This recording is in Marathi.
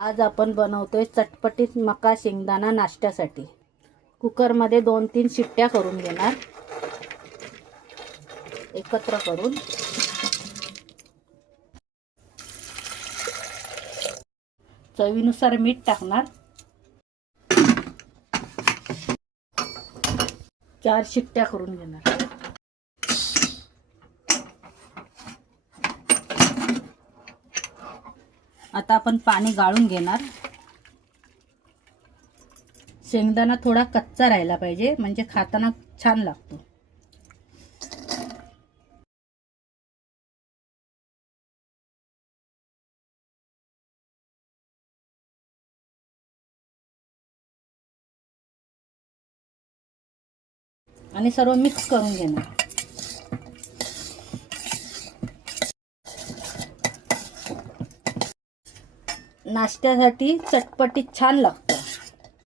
आज आपण बनवतोय चटपटीत मका शेंगदाणा नाश्त्यासाठी। कुकरमध्ये 2-3 शिट्ट्या करून घेणार एकत्र करून। चवीनुसार मीठ टाकणार। 4 शिट्ट्या करून घेणार। आता आपण पाणी गाळून घेणार। शेंगदाणा थोडा कच्चा राहिला पाहिजे, म्हणजे खाताना छान लागतो। आणि सर्व मिक्स करून घेणार। नाश्त्यासाठी चटपटीत छान लागतो।